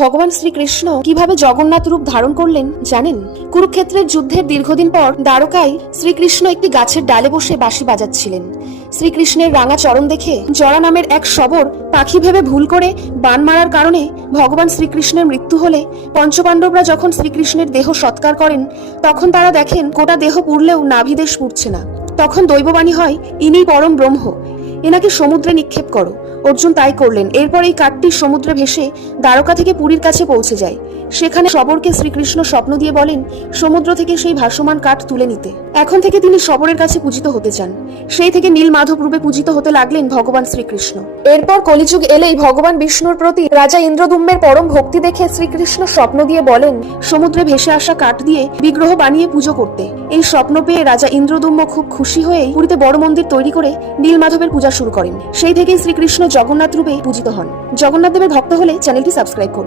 ভগবান শ্রীকৃষ্ণ কিভাবে জগন্নাথ রূপ ধারণ করলেন জানেন? কুরুক্ষেত্রের যুদ্ধের দীর্ঘদিন পর দ্বারকায় শ্রীকৃষ্ণ একটি গাছের ডালে বসে বাঁশি বাজাচ্ছিলেন। শ্রীকৃষ্ণের রাঙা চরণ দেখে জরা নামের এক শবর পাখি ভেবে ভুল করে বান মারার কারণে ভগবান শ্রীকৃষ্ণের মৃত্যু হলে পঞ্চপাণ্ডবরা যখন শ্রীকৃষ্ণের দেহ সৎকার করেন তখন তারা দেখেন গোটা দেহ পুড়লেও নাভিদেশ পুড়ছে না। তখন দৈববাণী হয়, ইনি পরম ব্রহ্ম, এনাকে সমুদ্রে নিক্ষেপ করো। অর্জুন তাই করলেন। এরপর এই কাঠটি সমুদ্রে ভেসে দ্বারকা থেকে পুরীর কাছে পৌঁছে যায়। সেখানে শবরকে শ্রীকৃষ্ণ স্বপ্ন দিয়ে বলেন সমুদ্র থেকে সেই ভাসমান কাঠ তুলে নিতে। এখন থেকে তিনি শবরের কাছে পূজিত হতে চান। সেই থেকে নীল মাধব রূপে পূজিত হতে লাগলেন ভগবান শ্রীকৃষ্ণ। এরপর কলিযুগ এলেই ভগবান বিষ্ণুর প্রতি রাজা ইন্দ্রদুম্নের পরম ভক্তি দেখে শ্রীকৃষ্ণ স্বপ্ন দিয়ে বলেন সমুদ্রে ভেসে আসা কাঠ দিয়ে বিগ্রহ বানিয়ে পুজো করতে। এই স্বপ্ন পেয়ে রাজা ইন্দ্রদুম্ন খুব খুশি হয়ে পুরীতে বড় মন্দির তৈরি করে নীল মাধবের পূজা শুরু করেন। সেই থেকেই শ্রীকৃষ্ণ জগন্নাথ রূপে পূজিত হন। জগন্নাথ দেবের ভক্ত হলে চ্যানেলটি সাবস্ক্রাইব করুন।